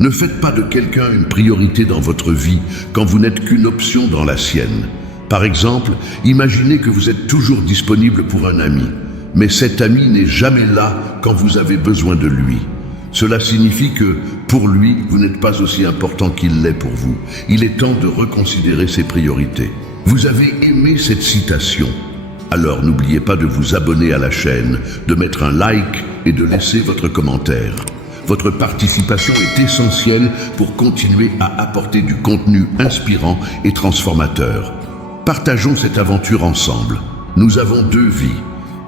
Ne faites pas de quelqu'un une priorité dans votre vie quand vous n'êtes qu'une option dans la sienne. Par exemple, imaginez que vous êtes toujours disponible pour un ami, mais cet ami n'est jamais là quand vous avez besoin de lui. Cela signifie que, pour lui, vous n'êtes pas aussi important qu'il l'est pour vous. Il est temps de reconsidérer ses priorités. Vous avez aimé cette citation. Alors n'oubliez pas de vous abonner à la chaîne, de mettre un like et de laisser votre commentaire. Votre participation est essentielle pour continuer à apporter du contenu inspirant et transformateur. Partageons cette aventure ensemble. Nous avons 2 vies,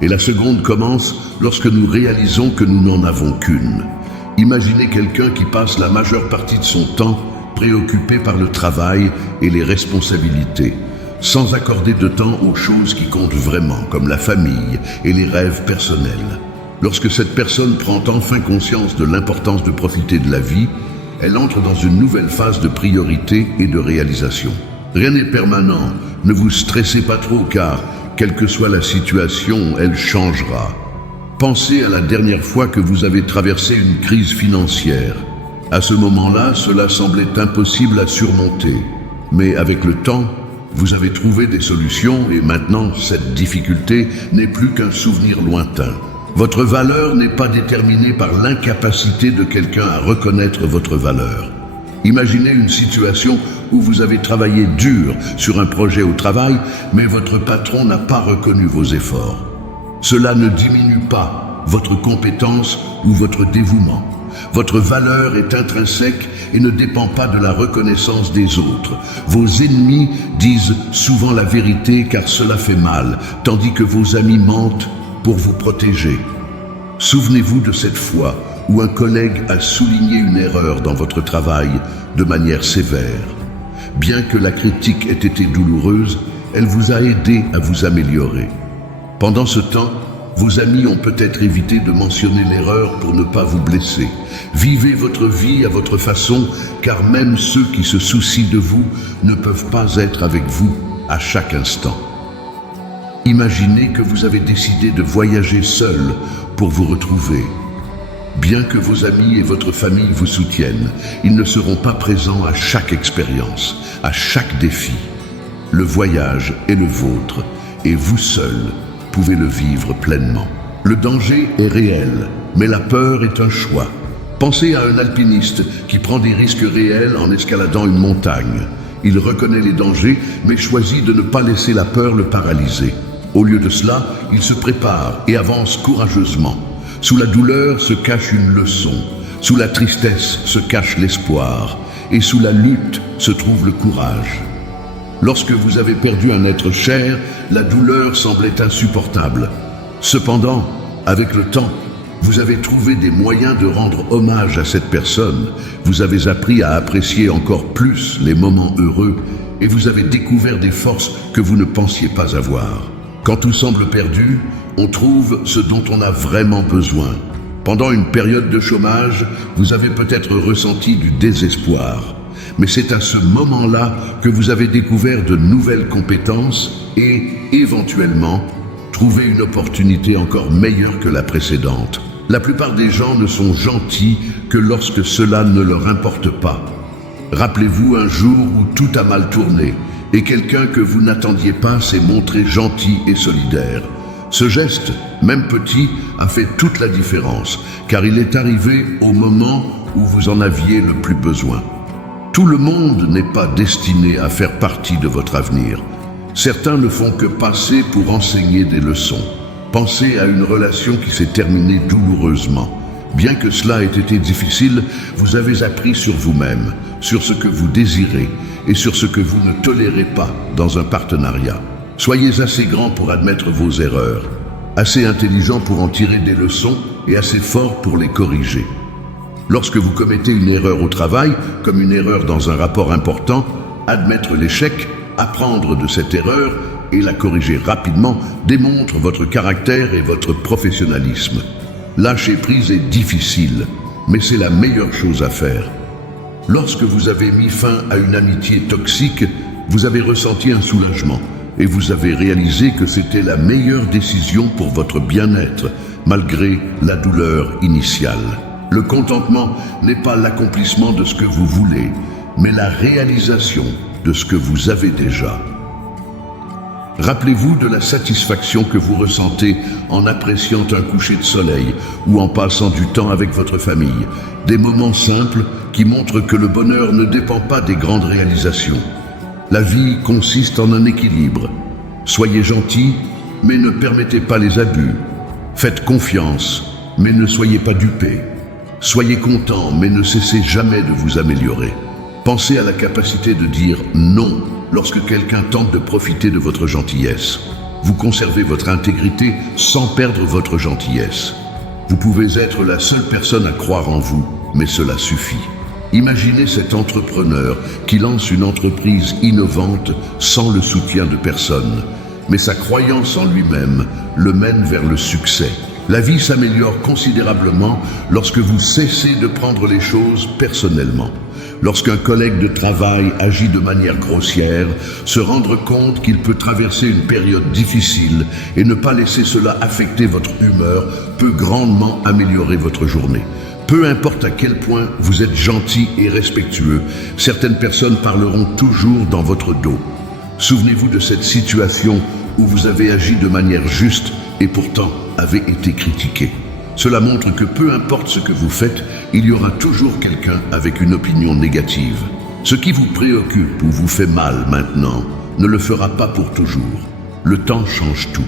et la seconde commence lorsque nous réalisons que nous n'en avons qu'une. Imaginez quelqu'un qui passe la majeure partie de son temps préoccupé par le travail et les responsabilités, sans accorder de temps aux choses qui comptent vraiment, comme la famille et les rêves personnels. Lorsque cette personne prend enfin conscience de l'importance de profiter de la vie, elle entre dans une nouvelle phase de priorité et de réalisation. Rien n'est permanent, ne vous stressez pas trop car, quelle que soit la situation, elle changera. Pensez à la dernière fois que vous avez traversé une crise financière. À ce moment-là, cela semblait impossible à surmonter. Mais avec le temps, vous avez trouvé des solutions et maintenant, cette difficulté n'est plus qu'un souvenir lointain. Votre valeur n'est pas déterminée par l'incapacité de quelqu'un à reconnaître votre valeur. Imaginez une situation où vous avez travaillé dur sur un projet au travail, mais votre patron n'a pas reconnu vos efforts. Cela ne diminue pas votre compétence ou votre dévouement. Votre valeur est intrinsèque et ne dépend pas de la reconnaissance des autres. Vos ennemis disent souvent la vérité car cela fait mal, tandis que vos amis mentent pour vous protéger. Souvenez-vous de cette fois où un collègue a souligné une erreur dans votre travail de manière sévère. Bien que la critique ait été douloureuse, elle vous a aidé à vous améliorer. Pendant ce temps, vos amis ont peut-être évité de mentionner l'erreur pour ne pas vous blesser. Vivez votre vie à votre façon, car même ceux qui se soucient de vous ne peuvent pas être avec vous à chaque instant. Imaginez que vous avez décidé de voyager seul pour vous retrouver. Bien que vos amis et votre famille vous soutiennent, ils ne seront pas présents à chaque expérience, à chaque défi. Le voyage est le vôtre, et vous seul pouvez le vivre pleinement. Le danger est réel, mais la peur est un choix. Pensez à un alpiniste qui prend des risques réels en escaladant une montagne. Il reconnaît les dangers, mais choisit de ne pas laisser la peur le paralyser. Au lieu de cela, il se prépare et avance courageusement. Sous la douleur se cache une leçon, sous la tristesse se cache l'espoir, et sous la lutte se trouve le courage. Lorsque vous avez perdu un être cher, la douleur semblait insupportable. Cependant, avec le temps, vous avez trouvé des moyens de rendre hommage à cette personne. Vous avez appris à apprécier encore plus les moments heureux et vous avez découvert des forces que vous ne pensiez pas avoir. Quand tout semble perdu, on trouve ce dont on a vraiment besoin. Pendant une période de chômage, vous avez peut-être ressenti du désespoir. Mais c'est à ce moment-là que vous avez découvert de nouvelles compétences et, éventuellement, trouvé une opportunité encore meilleure que la précédente. La plupart des gens ne sont gentils que lorsque cela ne leur importe pas. Rappelez-vous un jour où tout a mal tourné et quelqu'un que vous n'attendiez pas s'est montré gentil et solidaire. Ce geste, même petit, a fait toute la différence, car il est arrivé au moment où vous en aviez le plus besoin. Tout le monde n'est pas destiné à faire partie de votre avenir. Certains ne font que passer pour enseigner des leçons. Pensez à une relation qui s'est terminée douloureusement. Bien que cela ait été difficile, vous avez appris sur vous-même, sur ce que vous désirez et sur ce que vous ne tolérez pas dans un partenariat. Soyez assez grand pour admettre vos erreurs, assez intelligent pour en tirer des leçons et assez fort pour les corriger. Lorsque vous commettez une erreur au travail, comme une erreur dans un rapport important, admettre l'échec, apprendre de cette erreur et la corriger rapidement démontre votre caractère et votre professionnalisme. Lâcher prise est difficile, mais c'est la meilleure chose à faire. Lorsque vous avez mis fin à une amitié toxique, vous avez ressenti un soulagement et vous avez réalisé que c'était la meilleure décision pour votre bien-être, malgré la douleur initiale. Le contentement n'est pas l'accomplissement de ce que vous voulez, mais la réalisation de ce que vous avez déjà. Rappelez-vous de la satisfaction que vous ressentez en appréciant un coucher de soleil ou en passant du temps avec votre famille. Des moments simples qui montrent que le bonheur ne dépend pas des grandes réalisations. La vie consiste en un équilibre. Soyez gentil, mais ne permettez pas les abus. Faites confiance, mais ne soyez pas dupés. Soyez content, mais ne cessez jamais de vous améliorer. Pensez à la capacité de dire non lorsque quelqu'un tente de profiter de votre gentillesse. Vous conservez votre intégrité sans perdre votre gentillesse. Vous pouvez être la seule personne à croire en vous, mais cela suffit. Imaginez cet entrepreneur qui lance une entreprise innovante sans le soutien de personne, mais sa croyance en lui-même le mène vers le succès. La vie s'améliore considérablement lorsque vous cessez de prendre les choses personnellement. Lorsqu'un collègue de travail agit de manière grossière, se rendre compte qu'il peut traverser une période difficile et ne pas laisser cela affecter votre humeur peut grandement améliorer votre journée. Peu importe à quel point vous êtes gentil et respectueux, certaines personnes parleront toujours dans votre dos. Souvenez-vous de cette situation où vous avez agi de manière juste et pourtant avez été critiqué. Cela montre que peu importe ce que vous faites, il y aura toujours quelqu'un avec une opinion négative. Ce qui vous préoccupe ou vous fait mal maintenant ne le fera pas pour toujours. Le temps change tout.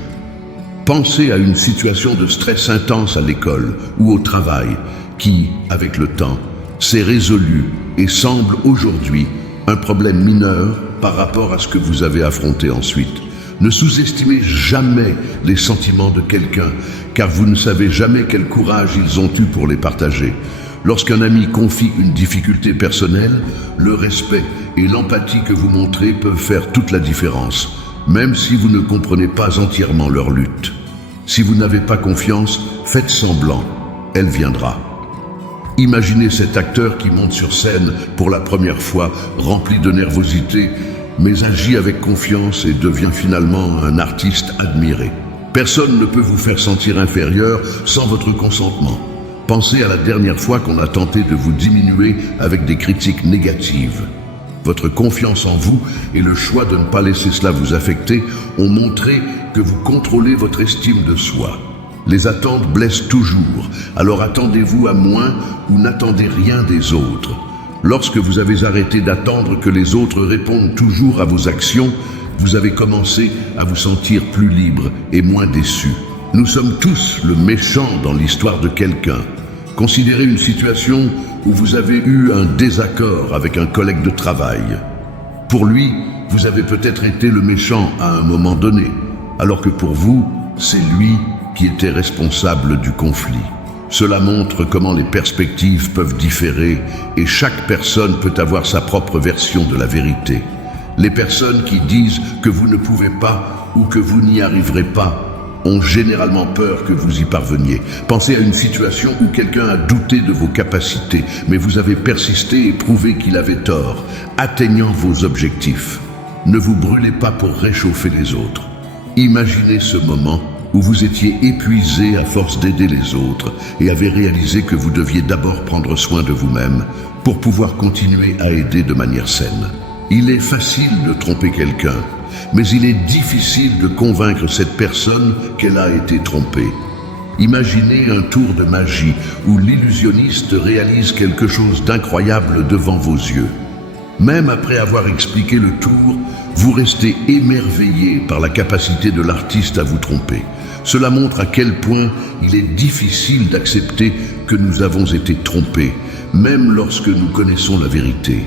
Pensez à une situation de stress intense à l'école ou au travail qui, avec le temps, s'est résolue et semble aujourd'hui un problème mineur par rapport à ce que vous avez affronté ensuite. Ne sous-estimez jamais les sentiments de quelqu'un, car vous ne savez jamais quel courage ils ont eu pour les partager. Lorsqu'un ami confie une difficulté personnelle, le respect et l'empathie que vous montrez peuvent faire toute la différence, même si vous ne comprenez pas entièrement leur lutte. Si vous n'avez pas confiance, faites semblant, elle viendra. Imaginez cet acteur qui monte sur scène pour la première fois, rempli de nervosité, mais agit avec confiance et devient finalement un artiste admiré. Personne ne peut vous faire sentir inférieur sans votre consentement. Pensez à la dernière fois qu'on a tenté de vous diminuer avec des critiques négatives. Votre confiance en vous et le choix de ne pas laisser cela vous affecter ont montré que vous contrôlez votre estime de soi. Les attentes blessent toujours, alors attendez-vous à moins ou n'attendez rien des autres. Lorsque vous avez arrêté d'attendre que les autres répondent toujours à vos actions, vous avez commencé à vous sentir plus libre et moins déçu. Nous sommes tous le méchant dans l'histoire de quelqu'un. Considérez une situation où vous avez eu un désaccord avec un collègue de travail. Pour lui, vous avez peut-être été le méchant à un moment donné, alors que pour vous, c'est lui qui était responsable du conflit. Cela montre comment les perspectives peuvent différer et chaque personne peut avoir sa propre version de la vérité. Les personnes qui disent que vous ne pouvez pas ou que vous n'y arriverez pas ont généralement peur que vous y parveniez. Pensez à une situation où quelqu'un a douté de vos capacités, mais vous avez persisté et prouvé qu'il avait tort, atteignant vos objectifs. Ne vous brûlez pas pour réchauffer les autres. Imaginez ce moment où vous étiez épuisé à force d'aider les autres et avez réalisé que vous deviez d'abord prendre soin de vous-même pour pouvoir continuer à aider de manière saine. Il est facile de tromper quelqu'un, mais il est difficile de convaincre cette personne qu'elle a été trompée. Imaginez un tour de magie où l'illusionniste réalise quelque chose d'incroyable devant vos yeux. Même après avoir expliqué le tour, vous restez émerveillé par la capacité de l'artiste à vous tromper. Cela montre à quel point il est difficile d'accepter que nous avons été trompés, même lorsque nous connaissons la vérité.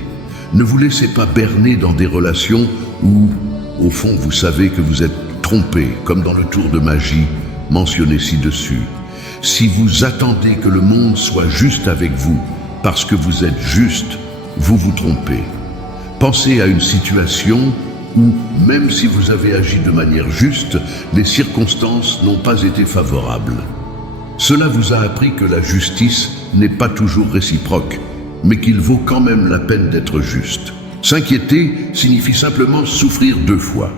Ne vous laissez pas berner dans des relations où, au fond, vous savez que vous êtes trompé, comme dans le tour de magie mentionné ci-dessus. Si vous attendez que le monde soit juste avec vous, parce que vous êtes juste, vous vous trompez. Pensez à une situation où, même si vous avez agi de manière juste, les circonstances n'ont pas été favorables. Cela vous a appris que la justice n'est pas toujours réciproque, mais qu'il vaut quand même la peine d'être juste. S'inquiéter signifie simplement souffrir deux fois.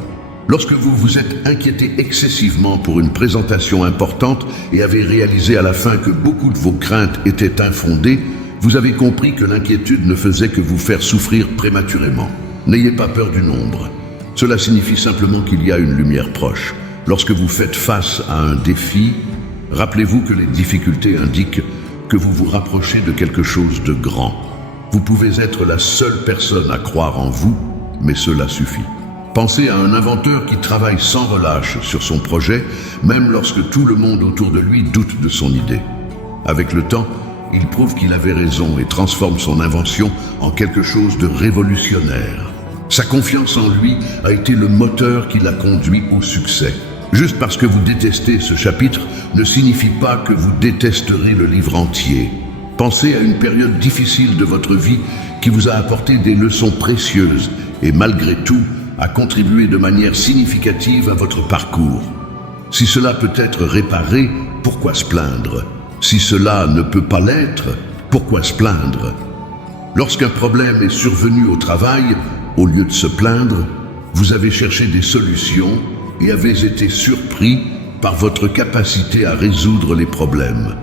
Lorsque vous vous êtes inquiété excessivement pour une présentation importante et avez réalisé à la fin que beaucoup de vos craintes étaient infondées, vous avez compris que l'inquiétude ne faisait que vous faire souffrir prématurément. N'ayez pas peur du nombre. Cela signifie simplement qu'il y a une lumière proche. Lorsque vous faites face à un défi, rappelez-vous que les difficultés indiquent que vous vous rapprochez de quelque chose de grand. Vous pouvez être la seule personne à croire en vous, mais cela suffit. Pensez à un inventeur qui travaille sans relâche sur son projet, même lorsque tout le monde autour de lui doute de son idée. Avec le temps, il prouve qu'il avait raison et transforme son invention en quelque chose de révolutionnaire. Sa confiance en lui a été le moteur qui l'a conduit au succès. Juste parce que vous détestez ce chapitre ne signifie pas que vous détesterez le livre entier. Pensez à une période difficile de votre vie qui vous a apporté des leçons précieuses et malgré tout a contribué de manière significative à votre parcours. Si cela peut être réparé, pourquoi se plaindre? Si cela ne peut pas l'être, pourquoi se plaindre? Lorsqu'un problème est survenu au travail, au lieu de se plaindre, vous avez cherché des solutions et avez été surpris par votre capacité à résoudre les problèmes.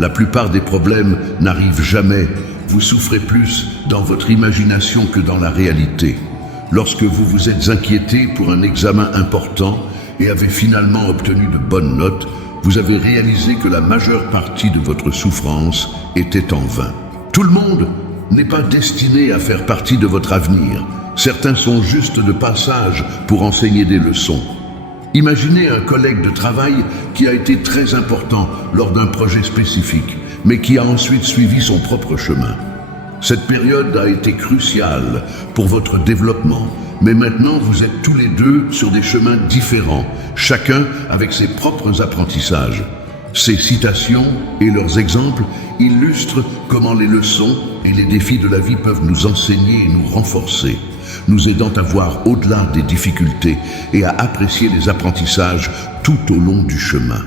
La plupart des problèmes n'arrivent jamais. Vous souffrez plus dans votre imagination que dans la réalité. Lorsque vous vous êtes inquiété pour un examen important et avez finalement obtenu de bonnes notes, vous avez réalisé que la majeure partie de votre souffrance était en vain. Tout le monde n'est pas destiné à faire partie de votre avenir. Certains sont juste de passage pour enseigner des leçons. Imaginez un collègue de travail qui a été très important lors d'un projet spécifique, mais qui a ensuite suivi son propre chemin. Cette période a été cruciale pour votre développement, mais maintenant vous êtes tous les deux sur des chemins différents, chacun avec ses propres apprentissages. Ces citations et leurs exemples illustrent comment les leçons et les défis de la vie peuvent nous enseigner et nous renforcer, nous aidant à voir au-delà des difficultés et à apprécier les apprentissages tout au long du chemin.